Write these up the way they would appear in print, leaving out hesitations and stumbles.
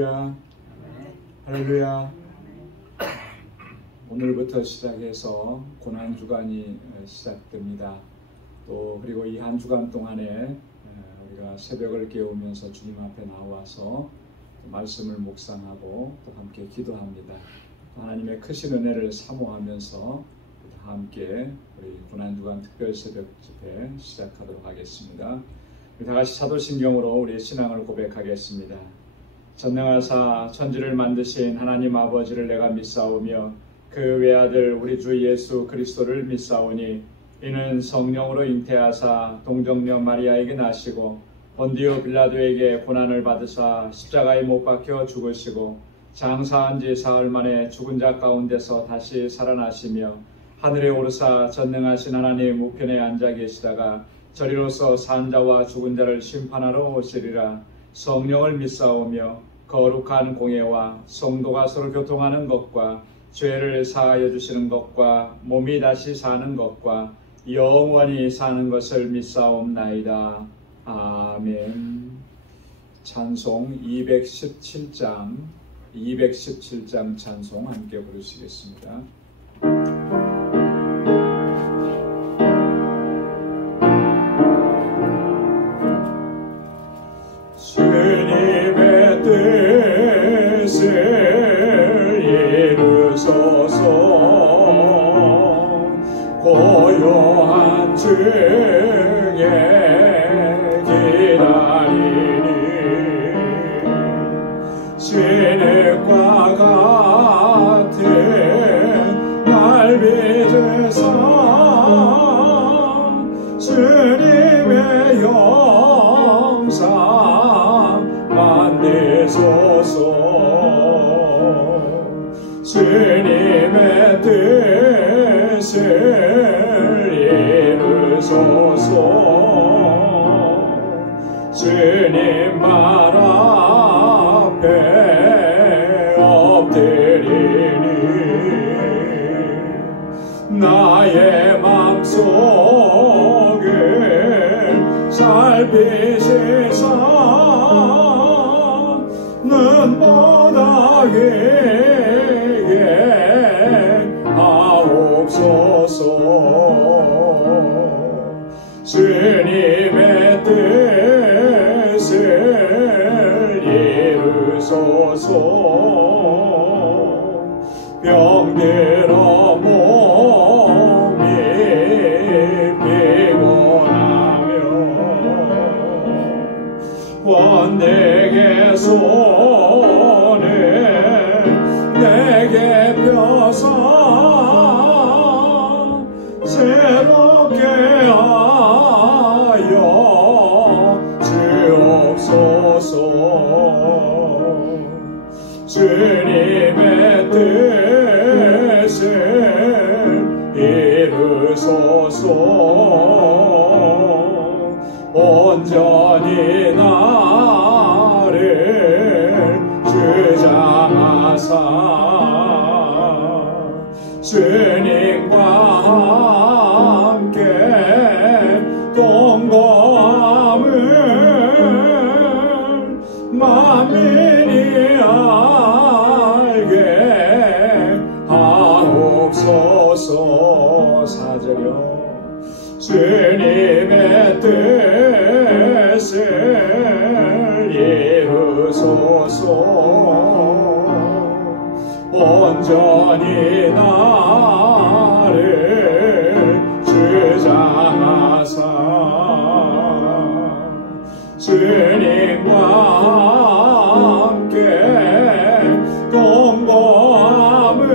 할렐루야. 할렐루야. 오늘부터 시작해서 고난주간이 시작됩니다. 또 그리고 이 한 주간 동안에 우리가 새벽을 깨우면서 주님 앞에 나와서 말씀을 묵상하고 또 함께 기도합니다. 하나님의 크신 은혜를 사모하면서 다 함께 우리 고난주간 특별 새벽 집회 시작하도록 하겠습니다. 우리 다 같이 사도신경으로 우리의 신앙을 고백하겠습니다. 전능하사 천지를 만드신 하나님 아버지를 내가 믿사오며 그 외아들 우리 주 예수 그리스도를 믿사오니 이는 성령으로 잉태하사 동정녀 마리아에게 나시고 본디오 빌라도에게 고난을 받으사 십자가에 못 박혀 죽으시고 장사한 지 사흘 만에 죽은 자 가운데서 다시 살아나시며 하늘에 오르사 전능하신 하나님 우편에 앉아 계시다가 저리로서 산 자와 죽은 자를 심판하러 오시리라. 성령을 믿사오며 거룩한 공예와 성도가 서로 교통하는 것과 죄를 사하여 주시는 것과 몸이 다시 사는 것과 영원히 사는 것을 믿사옵나이다. 아멘. 찬송 217장 찬송 함께 부르시겠습니다. 주님의 뜻을 이루소서. 고요한 중에 기다리니 신흙과 같은 날 빚으사 주님의 영상 만드소서. 주님의 뜻을 이루소서. 주님 말 앞에 엎드리니 나의 맘속을 살피시사 눈보다 위에 하옵소서. 주님의 뜻을 이루소서. 병들어 몸이 피곤하며 번데게 손을 내게 펴사 새롭게 하여 주옵소서. 주님의 뜻을 이루소서. 온전히 나를 주장하사 주님과 함께 동거함을 만민이 알게 하옵소서. 4절요. 주님의 뜻을 이루소서. 온전히 나를 주장하사 주님과 함께 공고함을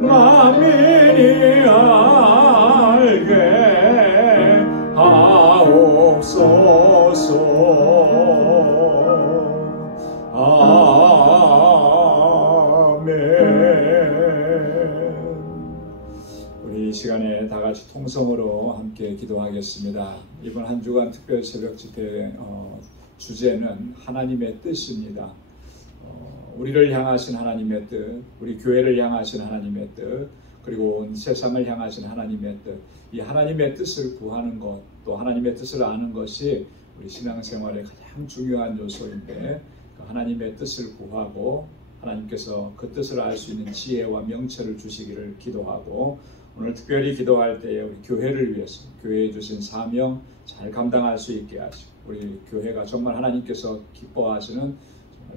만민이 알게 하옵소서. 우리 이 시간에 다 같이 통성으로 함께 기도하겠습니다. 이번 한 주간 특별 새벽 집회 주제는 하나님의 뜻입니다. 우리를 향하신 하나님의 뜻, 우리 교회를 향하신 하나님의 뜻, 그리고 온 세상을 향하신 하나님의 뜻, 이 하나님의 뜻을 구하는 것, 또 하나님의 뜻을 아는 것이 우리 신앙생활의 가장 중요한 요소인데 하나님의 뜻을 구하고 하나님께서 그 뜻을 알 수 있는 지혜와 명철을 주시기를 기도하고 오늘 특별히 기도할 때에 우리 교회를 위해서 교회에 주신 사명 잘 감당할 수 있게 하시고 우리 교회가 정말 하나님께서 기뻐하시는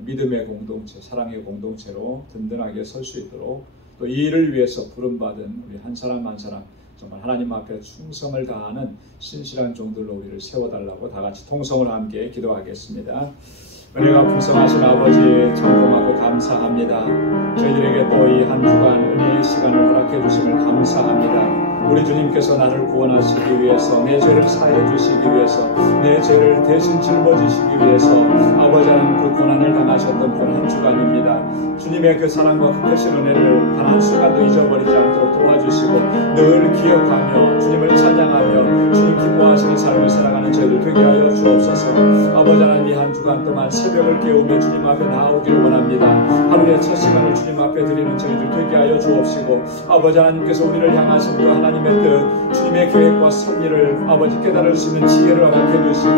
믿음의 공동체, 사랑의 공동체로 든든하게 설 수 있도록 또 이 일을 위해서 부름받은 우리 한 사람 한 사람 정말 하나님 앞에 충성을 다하는 신실한 종들로 우리를 세워달라고 다 같이 통성으로 함께 기도하겠습니다. 은혜가 풍성하신 아버지 참 고맙고 감사합니다. 저희들에게 또 이 한 주간 은혜의 시간을 허락해 주심을 감사합니다. 우리 주님께서 나를 구원하시기 위해서 내 죄를 사해 주시기 위해서 내 죄를 대신 짊어지시기 위해서 아버지 하나님 그 고난을 당하셨던 그 한 주간입니다. 주님의 그 사랑과 그 크신 은혜를 단 한 순간도 잊어버리지 않도록 도와주시고 늘 기억하며 주님을 찬양하며 주님 기뻐하시는 삶을 살아가는 저희들 되게 하여 주옵소서. 아버지 하나님 이 한 주간 동안 새벽을 깨우며 주님 앞에 나오기를 원합니다. 하루의 첫 시간을 주님 앞에 드리는 저희들 되게 하여 주옵시고 아버지 하나님께서 우리를 향하신 그 하나님의 뜻 주님의 계획과 섭리를 아버지 깨달을 수 있는 지혜를 허락해 주시고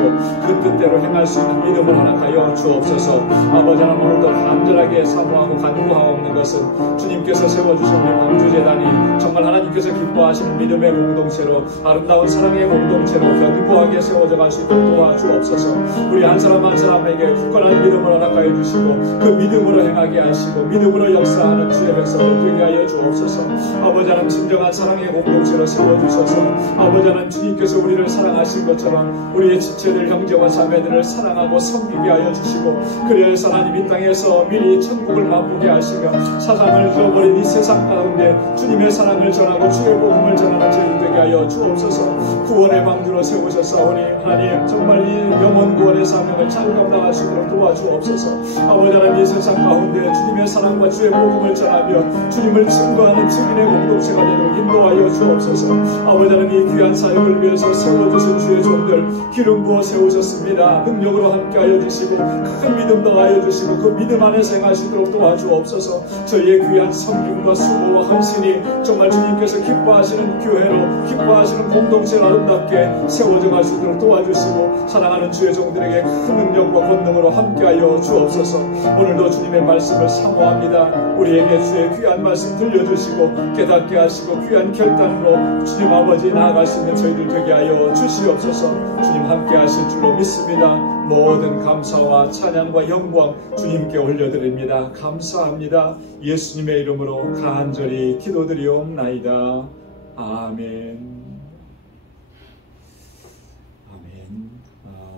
그 뜻대로 행할 수 있는 믿음을 허락하여 주옵소서. 아버지 하나님 오늘도 간절하게 사모하고 간구하옵는 것은 주님께서 세워주신 우리 방주재단이 정말 하나님께서 기뻐하시는 믿음의 공동체로 아름다운 사랑의 공동체로 견고하게 세워져 갈 수 있도록 도와주옵소서. 우리 한 사람 한 사람에게 굳건한 믿음을 허락하여 주시고 그 믿음으로 행하게 하시고 믿음으로 역사하는 주의 백성을 되게 하여 주옵소서. 아버지 하나님 진정한 사랑의 공동체로 세워주셔서 아버지 하나님 주님께서 우리를 사랑하신 것처럼 우리의 지체들 형제와 자매들을 사랑하고 섬기게 하여 주시고 그래서 하나님 이 땅에서 미리 천국을 맛보게 하시며 사상을 잃어버린 이 세상 가운데 주님의 사랑을 전하고 주의 복음을 전하는 저희들 되게 하여 주옵소서. 구원의 방주로 세우셨사오니 하나님 정말 이 영원 구원의 사명을 잘 감당할 수 있도록 도와주옵소서. 아버지 하나님 이 세상 가운데 주님의 사랑과 주의 복음을 전하며 주님을 증거하는 증인의 공동체가 되도록 인도하여 주옵소서. 아버지 하나님 이 귀한 사역을 위해서 세워주신 주의 종들 기름 부어 세우셨습니다. 능력으로 함께하여 주시고 큰 믿음 더하여 주시고 그 믿음 안에서 행할 수 있도록 도와주옵소서. 저희의 귀한 섬김과 수고와 헌신이 정말 주님께서 기뻐하시는 교회로 기뻐하시는 공동체로 아름답게 세워져 갈 수 있도록 도와주시고 사랑하는 주의 종들에게 큰 능력과 권능으로 함께하여 주옵소서. 오늘도 주님의 말씀을 사모합니다. 우리에게 주의 귀한 말씀 들려주시고 깨닫게 하시고 귀한 결단으로 주님 아버지 나아갈 수 있는 저희들 되게 하여 주시옵소서. 주님 함께 하실 줄로 믿습니다. 모든 감사와 찬양과 영광 주님께 올려드립니다. 감사합니다. 예수님의 이름으로 간절히 기도드리옵나이다. 아멘.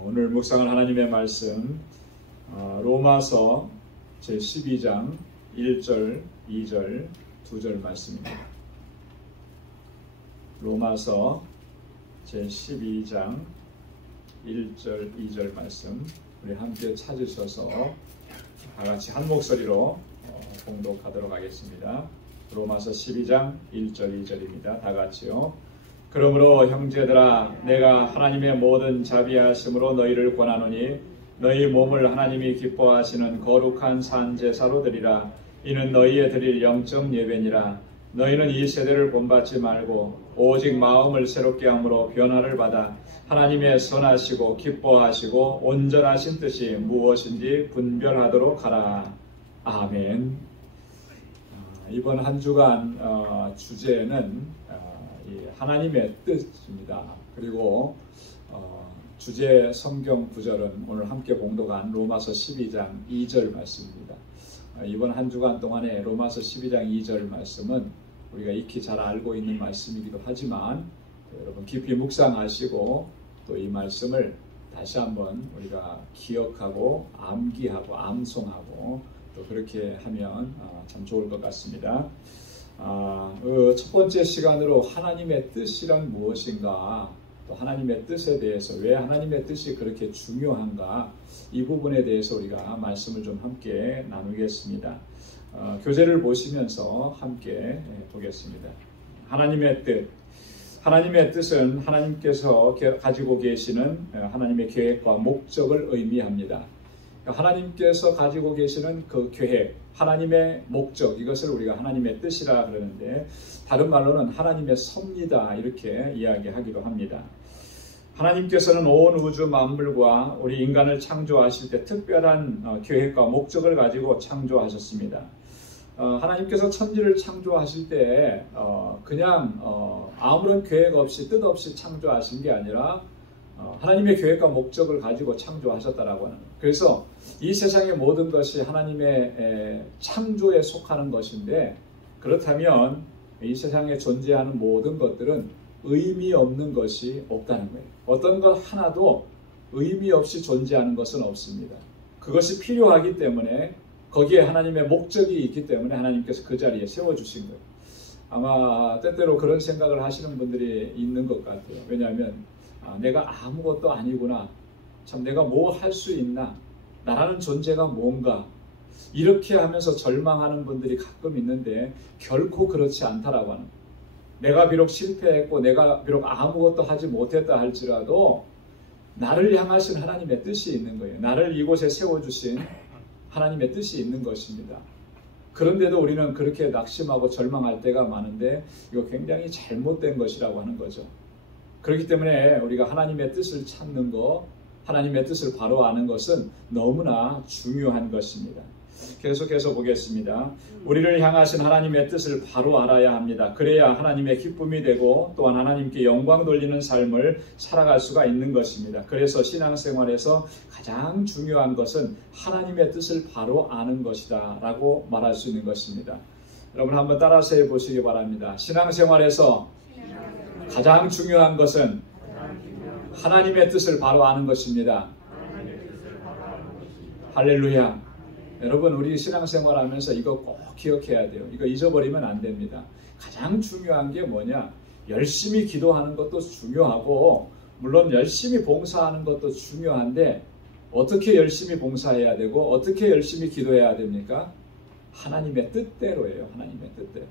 오늘 묵상할 하나님의 말씀 로마서 제12장 1절, 2절, 2절 말씀입니다. 로마서 제12장 1절, 2절 말씀 우리 함께 찾으셔서 다 같이 한 목소리로 봉독하도록 하겠습니다. 로마서 12장 1절, 2절입니다. 다 같이요. 그러므로 형제들아 내가 하나님의 모든 자비하심으로 너희를 권하노니 너희 몸을 하나님이 기뻐하시는 거룩한 산제사로 드리라. 이는 너희의 드릴 영적 예배니라. 너희는 이 세대를 본받지 말고 오직 마음을 새롭게 함으로 변화를 받아 하나님의 선하시고 기뻐하시고 온전하신 뜻이 무엇인지 분별하도록 하라. 아멘. 이번 한 주간 주제는 하나님의 뜻입니다. 그리고 주제 성경 구절은 오늘 함께 봉독한 로마서 12장 2절 말씀입니다. 이번 한 주간 동안에 로마서 12장 2절 말씀은 우리가 익히 잘 알고 있는 말씀이기도 하지만 여러분 깊이 묵상하시고 또 이 말씀을 다시 한번 우리가 기억하고 암기하고 암송하고 또 그렇게 하면 참 좋을 것 같습니다. 첫 번째 시간으로 하나님의 뜻이란 무엇인가, 또 하나님의 뜻에 대해서 왜 하나님의 뜻이 그렇게 중요한가, 이 부분에 대해서 우리가 말씀을 좀 함께 나누겠습니다. 교재를 보시면서 함께 보겠습니다. 하나님의 뜻. 하나님의 뜻은 하나님께서 가지고 계시는 하나님의 계획과 목적을 의미합니다. 하나님께서 가지고 계시는 그 계획, 하나님의 목적, 이것을 우리가 하나님의 뜻이라 그러는데 다른 말로는 하나님의 섭리다 이렇게 이야기하기도 합니다. 하나님께서는 온 우주 만물과 우리 인간을 창조하실 때 특별한 계획과 목적을 가지고 창조하셨습니다. 하나님께서 천지를 창조하실 때 그냥 아무런 계획 없이 뜻 없이 창조하신 게 아니라 하나님의 계획과 목적을 가지고 창조하셨다라고 하는 거예요. 그래서 이 세상의 모든 것이 하나님의 창조에 속하는 것인데, 그렇다면 이 세상에 존재하는 모든 것들은 의미 없는 것이 없다는 거예요. 어떤 것 하나도 의미 없이 존재하는 것은 없습니다. 그것이 필요하기 때문에, 거기에 하나님의 목적이 있기 때문에 하나님께서 그 자리에 세워주신 거예요. 아마 때때로 그런 생각을 하시는 분들이 있는 것 같아요. 왜냐하면 내가 아무것도 아니구나, 참 내가 뭐 할 수 있나, 나라는 존재가 뭔가, 이렇게 하면서 절망하는 분들이 가끔 있는데 결코 그렇지 않다라고 하는 거예요. 내가 비록 실패했고 내가 비록 아무것도 하지 못했다 할지라도 나를 향하신 하나님의 뜻이 있는 거예요. 나를 이곳에 세워주신 하나님의 뜻이 있는 것입니다. 그런데도 우리는 그렇게 낙심하고 절망할 때가 많은데, 이거 굉장히 잘못된 것이라고 하는 거죠. 그렇기 때문에 우리가 하나님의 뜻을 찾는 것, 하나님의 뜻을 바로 아는 것은 너무나 중요한 것입니다. 계속해서 보겠습니다. 우리를 향하신 하나님의 뜻을 바로 알아야 합니다. 그래야 하나님의 기쁨이 되고 또한 하나님께 영광 돌리는 삶을 살아갈 수가 있는 것입니다. 그래서 신앙생활에서 가장 중요한 것은 하나님의 뜻을 바로 아는 것이다 라고 말할 수 있는 것입니다. 여러분 한번 따라서 해보시기 바랍니다. 신앙생활에서 가장 중요한 것은 하나님의 뜻을 바로 아는 것입니다. 할렐루야. 여러분, 우리 신앙생활 하면서 이거 꼭 기억해야 돼요. 이거 잊어버리면 안 됩니다. 가장 중요한 게 뭐냐? 열심히 기도하는 것도 중요하고, 물론 열심히 봉사하는 것도 중요한데, 어떻게 열심히 봉사해야 되고 어떻게 열심히 기도해야 됩니까? 하나님의 뜻대로예요. 하나님의 뜻대로.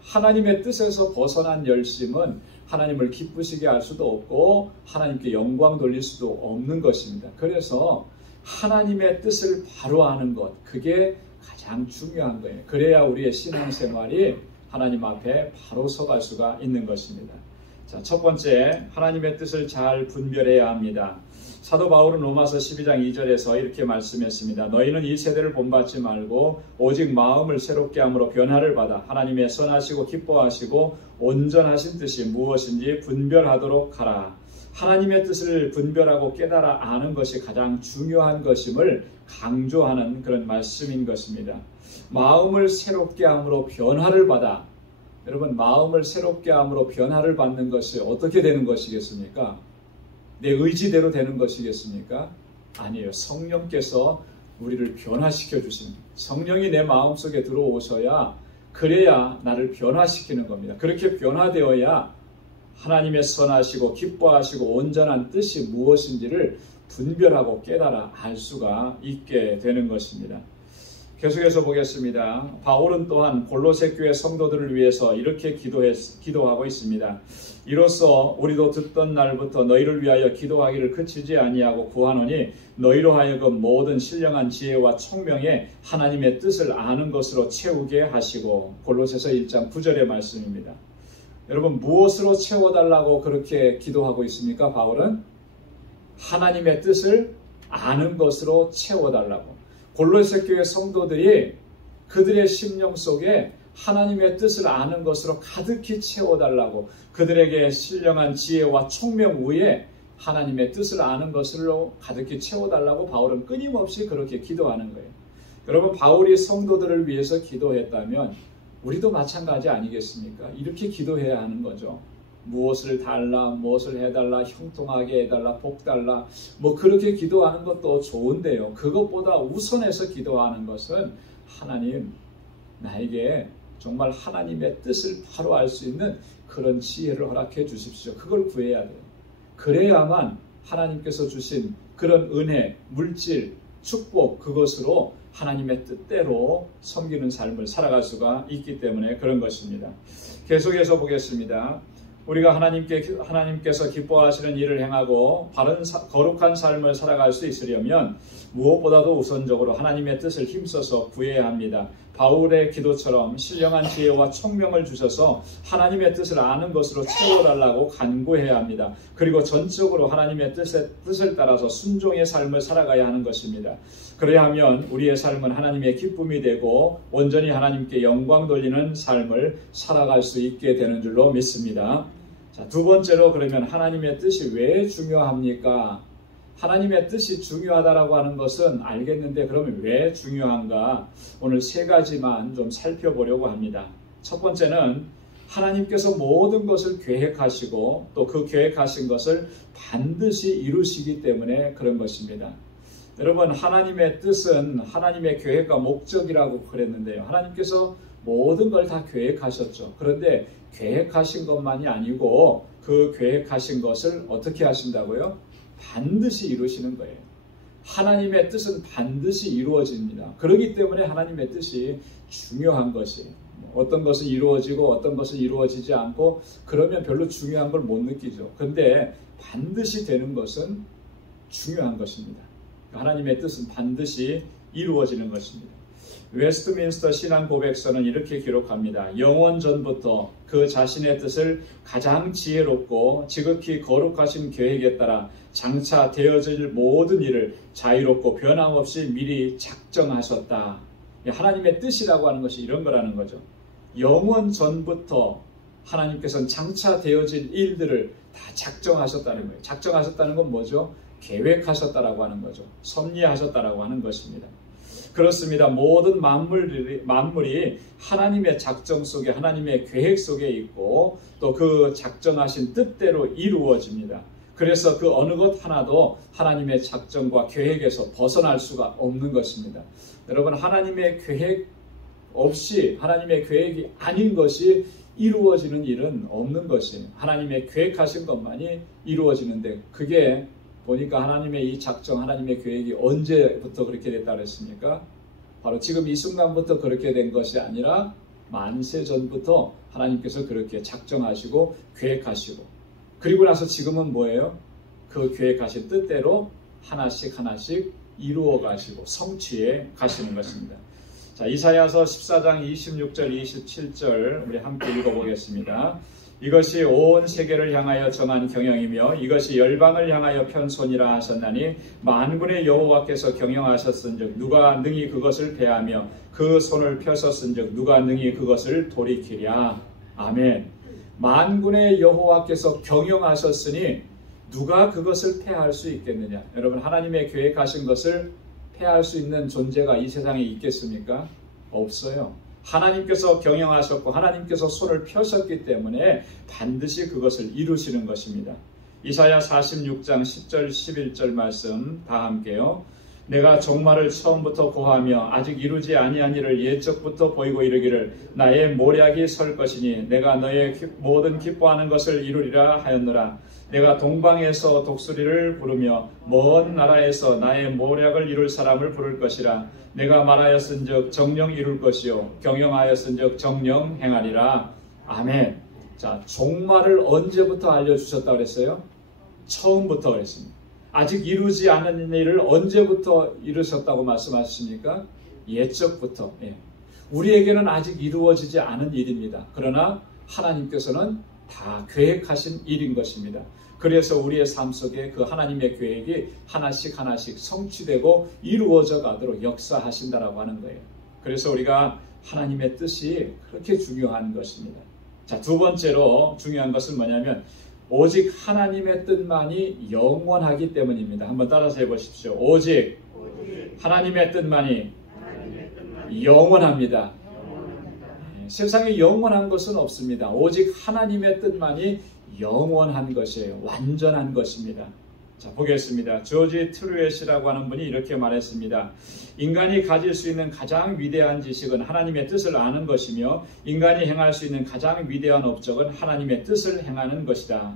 하나님의 뜻에서 벗어난 열심은 하나님을 기쁘시게 할 수도 없고 하나님께 영광 돌릴 수도 없는 것입니다. 그래서 하나님의 뜻을 바로 아는 것, 그게 가장 중요한 거예요. 그래야 우리의 신앙생활이 하나님 앞에 바로 서갈 수가 있는 것입니다. 자, 첫 번째, 하나님의 뜻을 잘 분별해야 합니다. 사도 바울은 로마서 12장 2절에서 이렇게 말씀했습니다. 너희는 이 세대를 본받지 말고 오직 마음을 새롭게 함으로 변화를 받아 하나님의 선하시고 기뻐하시고 온전하신 뜻이 무엇인지 분별하도록 하라. 하나님의 뜻을 분별하고 깨달아 아는 것이 가장 중요한 것임을 강조하는 그런 말씀인 것입니다. 마음을 새롭게 함으로 변화를 받아. 여러분, 마음을 새롭게 함으로 변화를 받는 것이 어떻게 되는 것이겠습니까? 내 의지대로 되는 것이겠습니까? 아니에요. 성령께서 우리를 변화시켜 주신, 성령이 내 마음속에 들어오셔야, 그래야 나를 변화시키는 겁니다. 그렇게 변화되어야 하나님의 선하시고 기뻐하시고 온전한 뜻이 무엇인지를 분별하고 깨달아 알 수가 있게 되는 것입니다. 계속해서 보겠습니다. 바울은 또한 골로새 교회 성도들을 위해서 이렇게 기도하고 있습니다. 이로써 우리도 듣던 날부터 너희를 위하여 기도하기를 그치지 아니하고 구하노니 너희로 하여금 모든 신령한 지혜와 총명에 하나님의 뜻을 아는 것으로 채우게 하시고. 골로새서 1장 9절의 말씀입니다. 여러분, 무엇으로 채워달라고 그렇게 기도하고 있습니까? 바울은 하나님의 뜻을 아는 것으로 채워달라고. 골로새 교회 성도들이 그들의 심령 속에 하나님의 뜻을 아는 것으로 가득히 채워달라고, 그들에게 신령한 지혜와 총명 위에 하나님의 뜻을 아는 것으로 가득히 채워달라고 바울은 끊임없이 그렇게 기도하는 거예요. 여러분, 바울이 성도들을 위해서 기도했다면 우리도 마찬가지 아니겠습니까? 이렇게 기도해야 하는 거죠. 무엇을 달라, 무엇을 해달라, 형통하게 해달라, 복 달라, 뭐 그렇게 기도하는 것도 좋은데요. 그것보다 우선해서 기도하는 것은 하나님, 나에게 정말 하나님의 뜻을 바로 알 수 있는 그런 지혜를 허락해 주십시오. 그걸 구해야 돼요. 그래야만 하나님께서 주신 그런 은혜, 물질, 축복, 그것으로 하나님의 뜻대로 섬기는 삶을 살아갈 수가 있기 때문에 그런 것입니다. 계속해서 보겠습니다. 우리가 하나님께서 기뻐하시는 일을 행하고 바른 거룩한 삶을 살아갈 수 있으려면 무엇보다도 우선적으로 하나님의 뜻을 힘써서 구해야 합니다. 바울의 기도처럼 신령한 지혜와 총명을 주셔서 하나님의 뜻을 아는 것으로 채워달라고 간구해야 합니다. 그리고 전적으로 하나님의 뜻을 따라서 순종의 삶을 살아가야 하는 것입니다. 그래야 하면 우리의 삶은 하나님의 기쁨이 되고 온전히 하나님께 영광 돌리는 삶을 살아갈 수 있게 되는 줄로 믿습니다. 자, 두 번째로 그러면 하나님의 뜻이 왜 중요합니까? 하나님의 뜻이 중요하다라고 하는 것은 알겠는데 그러면 왜 중요한가? 오늘 세 가지만 좀 살펴보려고 합니다. 첫 번째는 하나님께서 모든 것을 계획하시고 또 그 계획하신 것을 반드시 이루시기 때문에 그런 것입니다. 여러분, 하나님의 뜻은 하나님의 계획과 목적이라고 그랬는데요. 하나님께서 모든 걸 다 계획하셨죠. 그런데 계획하신 것만이 아니고 그 계획하신 것을 어떻게 하신다고요? 반드시 이루시는 거예요. 하나님의 뜻은 반드시 이루어집니다. 그렇기 때문에 하나님의 뜻이 중요한 것이에요. 어떤 것은 이루어지고 어떤 것은 이루어지지 않고 그러면 별로 중요한 걸 못 느끼죠. 그런데 반드시 되는 것은 중요한 것입니다. 하나님의 뜻은 반드시 이루어지는 것입니다. 웨스트민스터 신앙고백서는 이렇게 기록합니다. 영원 전부터 그 자신의 뜻을 가장 지혜롭고 지극히 거룩하신 계획에 따라 장차 되어질 모든 일을 자유롭고 변함없이 미리 작정하셨다. 하나님의 뜻이라고 하는 것이 이런 거라는 거죠. 영원 전부터 하나님께서는 장차 되어질 일들을 다 작정하셨다는 거예요. 작정하셨다는 건 뭐죠? 계획하셨다라고 하는 거죠. 섭리하셨다라고 하는 것입니다. 그렇습니다. 모든 만물이 하나님의 작정 속에 하나님의 계획 속에 있고 또 그 작정하신 뜻대로 이루어집니다. 그래서 그 어느 것 하나도 하나님의 작정과 계획에서 벗어날 수가 없는 것입니다. 여러분, 하나님의 계획 없이 하나님의 계획이 아닌 것이 이루어지는 일은 없는 것이에요. 하나님의 계획하신 것만이 이루어지는데 그게 보니까 하나님의 이 작정, 하나님의 계획이 언제부터 그렇게 됐다 그랬습니까? 바로 지금 이 순간부터 그렇게 된 것이 아니라 만세 전부터 하나님께서 그렇게 작정하시고 계획하시고 그리고 나서 지금은 뭐예요? 그 계획하신 뜻대로 하나씩 이루어 가시고 성취해 가시는 것입니다. 자, 이사야서 14장 26절 27절 우리 함께 읽어보겠습니다. 이것이 온 세계를 향하여 정한 경영이며 이것이 열방을 향하여 편손이라 하셨나니 만군의 여호와께서 경영하셨은즉 누가 능히 그것을 패하며 그 손을 펴셨은즉 누가 능히 그것을 돌이키랴. 아멘. 만군의 여호와께서 경영하셨으니 누가 그것을 패할 수 있겠느냐. 여러분, 하나님의 계획하신 것을 패할 수 있는 존재가 이 세상에 있겠습니까? 없어요. 하나님께서 경영하셨고 하나님께서 손을 펴셨기 때문에 반드시 그것을 이루시는 것입니다. 이사야 46장 10절 11절 말씀 다 함께요. 내가 종말을 처음부터 고하며 아직 이루지 아니한 일을 예적부터 보이고 이르기를 나의 모략이 설 것이니 내가 너의 모든 기뻐하는 것을 이루리라 하였노라. 내가 동방에서 독수리를 부르며 먼 나라에서 나의 모략을 이룰 사람을 부를 것이라. 내가 말하였은즉 정령 이룰 것이요 경영하였은즉 정령 행하리라. 아멘. 자, 종말을 언제부터 알려주셨다고 그랬어요? 처음부터 그랬습니다. 아직 이루지 않은 일을 언제부터 이루셨다고 말씀하십니까? 예적부터. 예. 우리에게는 아직 이루어지지 않은 일입니다. 그러나 하나님께서는 다 계획하신 일인 것입니다. 그래서 우리의 삶 속에 그 하나님의 계획이 하나씩 성취되고 이루어져 가도록 역사하신다라고 하는 거예요. 그래서 우리가 하나님의 뜻이 그렇게 중요한 것입니다. 자, 두 번째로 중요한 것은 뭐냐면 오직 하나님의 뜻만이 영원하기 때문입니다. 한번 따라서 해보십시오. 오직 하나님의 뜻만이 영원합니다. 세상에 영원한 것은 없습니다. 오직 하나님의 뜻만이 영원한 것이에요. 완전한 것입니다. 자, 보겠습니다. 조지 트루엣이라고 하는 분이 이렇게 말했습니다. 인간이 가질 수 있는 가장 위대한 지식은 하나님의 뜻을 아는 것이며 인간이 행할 수 있는 가장 위대한 업적은 하나님의 뜻을 행하는 것이다.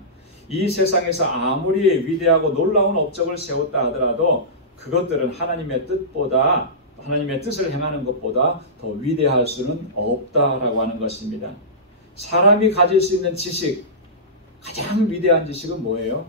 이 세상에서 아무리 위대하고 놀라운 업적을 세웠다 하더라도 그것들은 하나님의 뜻보다 하나님의 뜻을 행하는 것보다 더 위대할 수는 없다라고 하는 것입니다. 사람이 가질 수 있는 지식, 가장 위대한 지식은 뭐예요?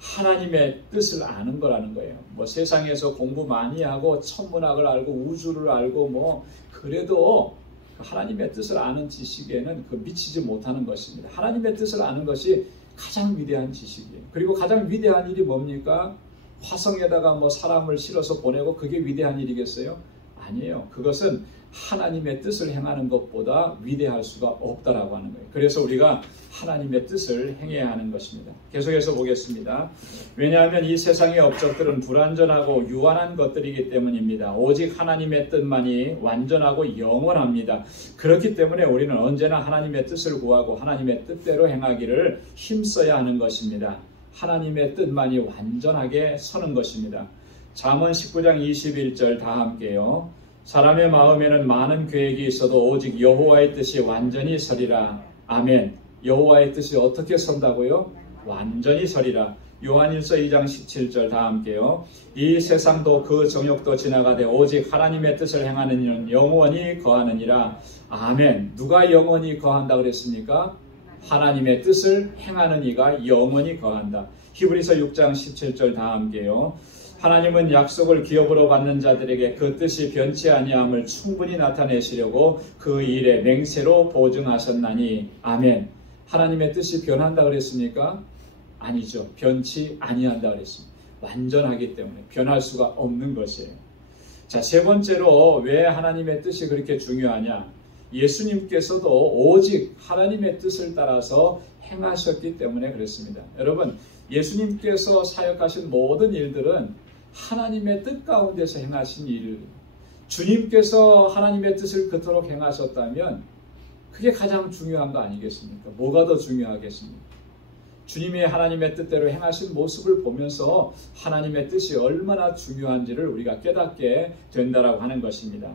하나님의 뜻을 아는 거라는 거예요. 뭐 세상에서 공부 많이 하고 천문학을 알고 우주를 알고 뭐 그래도 하나님의 뜻을 아는 지식에는 미치지 못하는 것입니다. 하나님의 뜻을 아는 것이 가장 위대한 지식이에요. 그리고 가장 위대한 일이 뭡니까? 화성에다가 뭐 사람을 실어서 보내고 그게 위대한 일이겠어요? 아니에요. 그것은 하나님의 뜻을 행하는 것보다 위대할 수가 없다라고 하는 거예요. 그래서 우리가 하나님의 뜻을 행해야 하는 것입니다. 계속해서 보겠습니다. 왜냐하면 이 세상의 업적들은 불완전하고 유한한 것들이기 때문입니다. 오직 하나님의 뜻만이 완전하고 영원합니다. 그렇기 때문에 우리는 언제나 하나님의 뜻을 구하고 하나님의 뜻대로 행하기를 힘써야 하는 것입니다. 하나님의 뜻만이 완전하게 서는 것입니다. 잠언 19장 21절 다 함께요. 사람의 마음에는 많은 계획이 있어도 오직 여호와의 뜻이 완전히 서리라. 아멘. 여호와의 뜻이 어떻게 선다고요? 완전히 서리라. 요한일서 2장 17절 다 함께요. 이 세상도 그 정욕도 지나가되 오직 하나님의 뜻을 행하는 이는 영원히 거하느니라. 아멘. 누가 영원히 거한다 그랬습니까? 하나님의 뜻을 행하는 이가 영원히 거한다. 히브리서 6장 17절 다 함께요. 하나님은 약속을 기업으로 받는 자들에게 그 뜻이 변치 아니함을 충분히 나타내시려고 그 일에 맹세로 보증하셨나니. 아멘. 하나님의 뜻이 변한다 그랬습니까? 아니죠. 변치 아니한다 그랬습니다. 완전하기 때문에 변할 수가 없는 것이에요. 자, 세 번째로 왜 하나님의 뜻이 그렇게 중요하냐? 예수님께서도 오직 하나님의 뜻을 따라서 행하셨기 때문에 그렇습니다. 여러분, 예수님께서 사역하신 모든 일들은 하나님의 뜻 가운데서 행하신 일, 주님께서 하나님의 뜻을 그토록 행하셨다면 그게 가장 중요한 거 아니겠습니까? 뭐가 더 중요하겠습니까? 주님의 하나님의 뜻대로 행하신 모습을 보면서 하나님의 뜻이 얼마나 중요한지를 우리가 깨닫게 된다라고 하는 것입니다.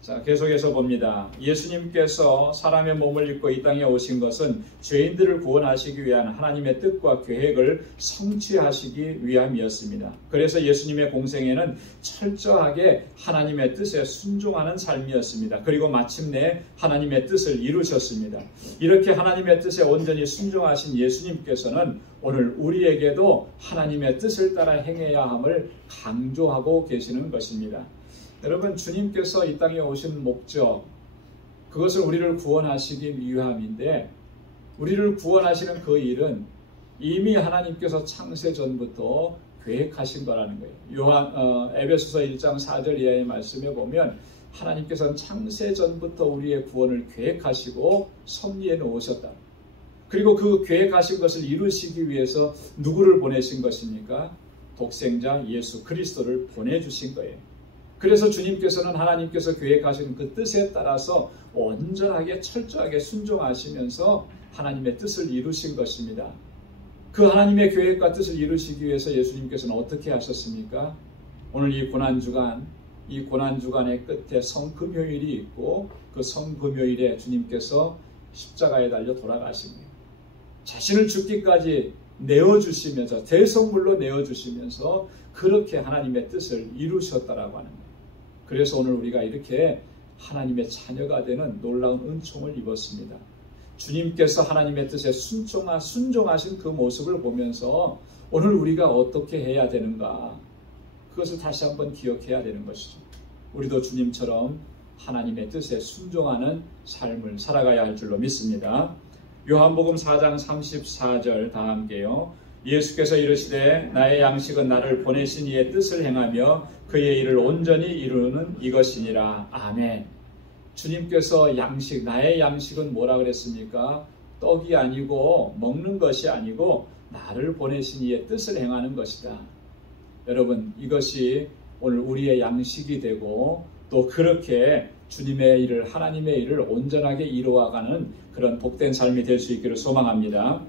자, 계속해서 봅니다. 예수님께서 사람의 몸을 입고 이 땅에 오신 것은 죄인들을 구원하시기 위한 하나님의 뜻과 계획을 성취하시기 위함이었습니다. 그래서 예수님의 공생애는 철저하게 하나님의 뜻에 순종하는 삶이었습니다. 그리고 마침내 하나님의 뜻을 이루셨습니다. 이렇게 하나님의 뜻에 온전히 순종하신 예수님께서는 오늘 우리에게도 하나님의 뜻을 따라 행해야 함을 강조하고 계시는 것입니다. 여러분, 주님께서 이 땅에 오신 목적, 그것은 우리를 구원하시기 위함인데, 우리를 구원하시는 그 일은 이미 하나님께서 창세 전부터 계획하신 거라는 거예요. 에베소서 1장 4절 이하의 말씀에 보면 하나님께서는 창세 전부터 우리의 구원을 계획하시고 섭리해 놓으셨다. 그리고 그 계획하신 것을 이루시기 위해서 누구를 보내신 것입니까? 독생자 예수 그리스도를 보내주신 거예요. 그래서 주님께서는 하나님께서 계획하신 그 뜻에 따라서 온전하게 철저하게 순종하시면서 하나님의 뜻을 이루신 것입니다. 그 하나님의 계획과 뜻을 이루시기 위해서 예수님께서는 어떻게 하셨습니까? 오늘 이 고난주간의 끝에 성금요일이 있고 그 성금요일에 주님께서 십자가에 달려 돌아가신 거예요. 자신을 죽기까지 내어주시면서 대성물로 내어주시면서 그렇게 하나님의 뜻을 이루셨다라고 하는 거예요. 그래서 오늘 우리가 이렇게 하나님의 자녀가 되는 놀라운 은총을 입었습니다. 주님께서 하나님의 뜻에 순종하신 그 모습을 보면서 오늘 우리가 어떻게 해야 되는가, 그것을 다시 한번 기억해야 되는 것이죠. 우리도 주님처럼 하나님의 뜻에 순종하는 삶을 살아가야 할 줄로 믿습니다. 요한복음 4장 34절 다 함께요. 예수께서 이르시되 나의 양식은 나를 보내신 이의 뜻을 행하며 그의 일을 온전히 이루는 이것이니라. 아멘. 주님께서 나의 양식은 뭐라 그랬습니까? 떡이 아니고 먹는 것이 아니고 나를 보내신 이의 뜻을 행하는 것이다. 여러분, 이것이 오늘 우리의 양식이 되고 또 그렇게 주님의 일을, 하나님의 일을 온전하게 이루어가는 그런 복된 삶이 될 수 있기를 소망합니다.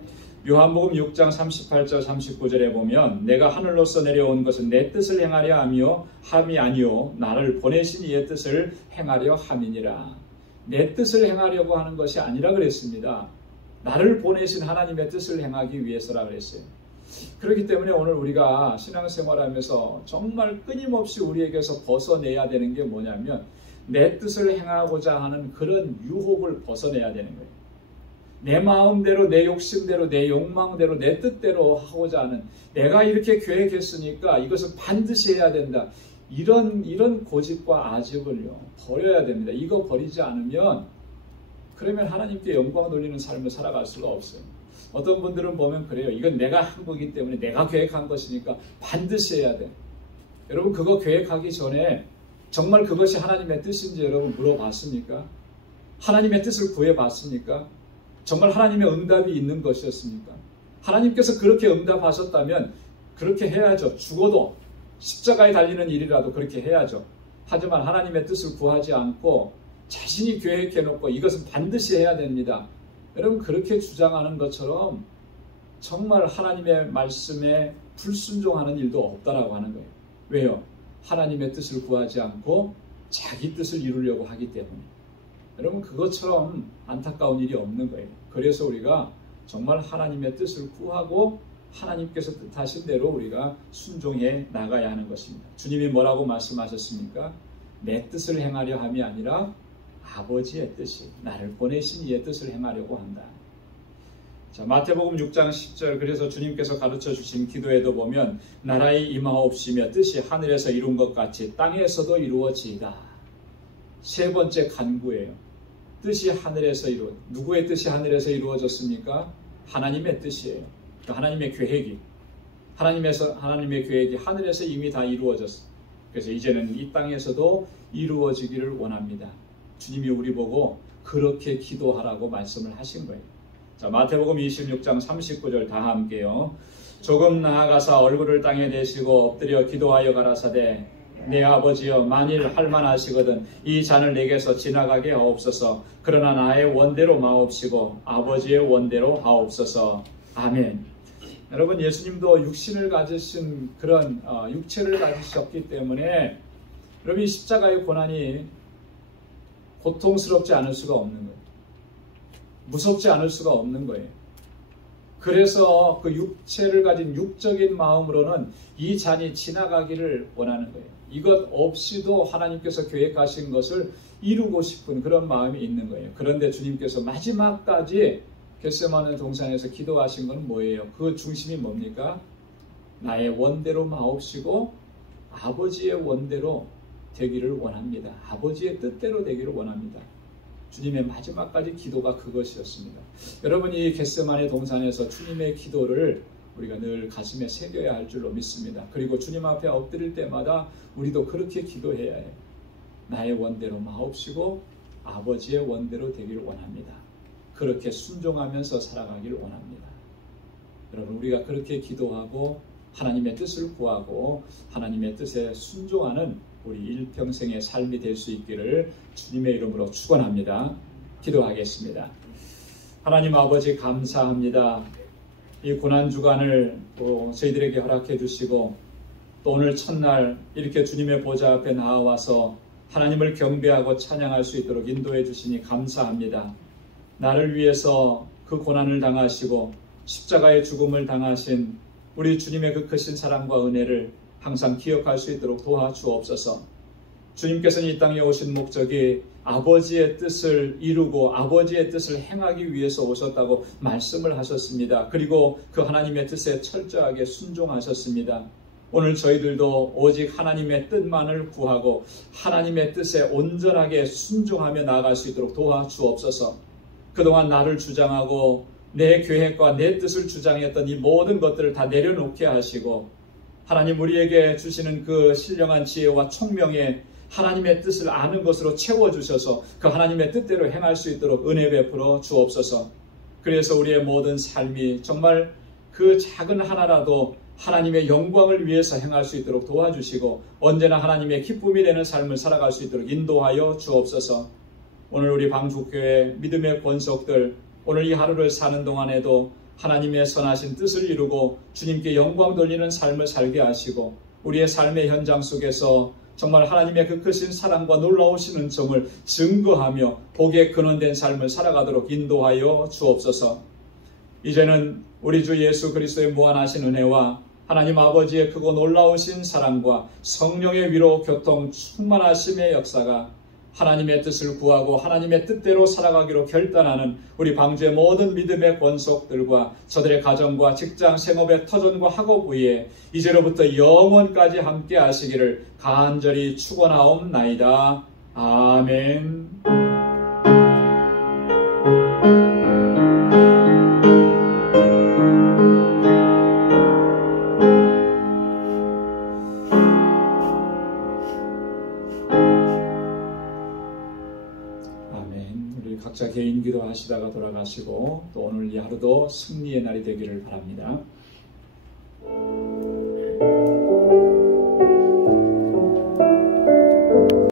요한복음 6장 38절 39절에 보면 내가 하늘로서 내려온 것은 내 뜻을 행하려 함이 아니요 나를 보내신 이의 뜻을 행하려 함이니라. 내 뜻을 행하려고 하는 것이 아니라 그랬습니다. 나를 보내신 하나님의 뜻을 행하기 위해서라 그랬어요. 그렇기 때문에 오늘 우리가 신앙생활하면서 정말 끊임없이 우리에게서 벗어내야 되는 게 뭐냐면 내 뜻을 행하고자 하는 그런 유혹을 벗어내야 되는 거예요. 내 마음대로, 내 욕심대로, 내 욕망대로, 내 뜻대로 하고자 하는, 내가 이렇게 계획했으니까 이것을 반드시 해야 된다. 이런 고집과 아집을요, 버려야 됩니다. 이거 버리지 않으면, 그러면 하나님께 영광 돌리는 삶을 살아갈 수가 없어요. 어떤 분들은 보면 그래요. 이건 내가 한 거기 때문에 내가 계획한 것이니까 반드시 해야 돼. 여러분, 그거 계획하기 전에 정말 그것이 하나님의 뜻인지 여러분 물어봤습니까? 하나님의 뜻을 구해봤습니까? 정말 하나님의 응답이 있는 것이었습니까? 하나님께서 그렇게 응답하셨다면 그렇게 해야죠. 죽어도 십자가에 달리는 일이라도 그렇게 해야죠. 하지만 하나님의 뜻을 구하지 않고 자신이 계획해놓고 이것은 반드시 해야 됩니다. 여러분, 그렇게 주장하는 것처럼 정말 하나님의 말씀에 불순종하는 일도 없다라고 하는 거예요. 왜요? 하나님의 뜻을 구하지 않고 자기 뜻을 이루려고 하기 때문에. 여러분, 그것처럼 안타까운 일이 없는 거예요. 그래서 우리가 정말 하나님의 뜻을 구하고 하나님께서 뜻하신 대로 우리가 순종해 나가야 하는 것입니다. 주님이 뭐라고 말씀하셨습니까? 내 뜻을 행하려 함이 아니라 아버지의 뜻이, 나를 보내신 이의 뜻을 행하려고 한다. 자, 마태복음 6장 10절, 그래서 주님께서 가르쳐 주신 기도에도 보면 나라의 임하옵시며 뜻이 하늘에서 이룬 것 같이 땅에서도 이루어지이다. 세 번째 간구예요. 뜻이 하늘에서 누구의 뜻이 하늘에서 이루어졌습니까? 하나님의 뜻이에요. 하나님의 계획이, 하나님의 계획이 하늘에서 이미 다 이루어졌어요. 그래서 이제는 이 땅에서도 이루어지기를 원합니다. 주님이 우리 보고 그렇게 기도하라고 말씀을 하신 거예요. 자, 마태복음 26장 39절 다 함께요. 조금 나아가사 얼굴을 땅에 대시고 엎드려 기도하여 가라사대 내 아버지여, 만일 할만하시거든 이 잔을 내게서 지나가게 하옵소서. 그러나 나의 원대로 마옵시고 아버지의 원대로 하옵소서. 아멘. 여러분, 예수님도 육신을 가지신 그런 육체를 가지셨기 때문에 여러분, 이 십자가의 고난이 고통스럽지 않을 수가 없는 거예요. 무섭지 않을 수가 없는 거예요. 그래서 그 육체를 가진 육적인 마음으로는 이 잔이 지나가기를 원하는 거예요. 이것 없이도 하나님께서 계획하신 것을 이루고 싶은 그런 마음이 있는 거예요. 그런데 주님께서 마지막까지 겟세마네 동산에서 기도하신 건 뭐예요? 그 중심이 뭡니까? 나의 원대로 마옵시고 아버지의 원대로 되기를 원합니다. 아버지의 뜻대로 되기를 원합니다. 주님의 마지막까지 기도가 그것이었습니다. 여러분, 이 겟세마네 동산에서 주님의 기도를 우리가 늘 가슴에 새겨야 할 줄로 믿습니다. 그리고 주님 앞에 엎드릴 때마다 우리도 그렇게 기도해야 해요. 나의 원대로 마옵시고 아버지의 원대로 되기를 원합니다. 그렇게 순종하면서 살아가기를 원합니다. 여러분, 우리가 그렇게 기도하고 하나님의 뜻을 구하고 하나님의 뜻에 순종하는 우리 일평생의 삶이 될 수 있기를 주님의 이름으로 축원합니다. 기도하겠습니다. 하나님 아버지, 감사합니다. 이 고난주간을 또 저희들에게 허락해 주시고 또 오늘 첫날 이렇게 주님의 보좌 앞에 나와서 하나님을 경배하고 찬양할 수 있도록 인도해 주시니 감사합니다. 나를 위해서 그 고난을 당하시고 십자가의 죽음을 당하신 우리 주님의 그 크신 사랑과 은혜를 항상 기억할 수 있도록 도와주옵소서. 주님께서는 이 땅에 오신 목적이 아버지의 뜻을 이루고 아버지의 뜻을 행하기 위해서 오셨다고 말씀을 하셨습니다. 그리고 그 하나님의 뜻에 철저하게 순종하셨습니다. 오늘 저희들도 오직 하나님의 뜻만을 구하고 하나님의 뜻에 온전하게 순종하며 나아갈 수 있도록 도와주옵소서. 그동안 나를 주장하고 내 계획과 내 뜻을 주장했던 이 모든 것들을 다 내려놓게 하시고 하나님 우리에게 주시는 그 신령한 지혜와 총명에 하나님의 뜻을 아는 것으로 채워주셔서 그 하나님의 뜻대로 행할 수 있도록 은혜 베풀어 주옵소서. 그래서 우리의 모든 삶이 정말 그 작은 하나라도 하나님의 영광을 위해서 행할 수 있도록 도와주시고 언제나 하나님의 기쁨이 되는 삶을 살아갈 수 있도록 인도하여 주옵소서. 오늘 우리 방주교회 믿음의 권속들 오늘 이 하루를 사는 동안에도 하나님의 선하신 뜻을 이루고 주님께 영광 돌리는 삶을 살게 하시고 우리의 삶의 현장 속에서 정말 하나님의 그 크신 사랑과 놀라우신 은총을 증거하며 복에 근원된 삶을 살아가도록 인도하여 주옵소서. 이제는 우리 주 예수 그리스도의 무한하신 은혜와 하나님 아버지의 크고 놀라우신 사랑과 성령의 위로 교통 충만하심의 역사가 하나님의 뜻을 구하고 하나님의 뜻대로 살아가기로 결단하는 우리 방주의 모든 믿음의 권속들과 저들의 가정과 직장, 생업의 터전과 학업 위에 이제로부터 영원까지 함께 하시기를 간절히 축원하옵나이다. 아멘. 각자 개인 기도하시다가 돌아가시고 또 오늘 이 하루도 승리의 날이 되기를 바랍니다.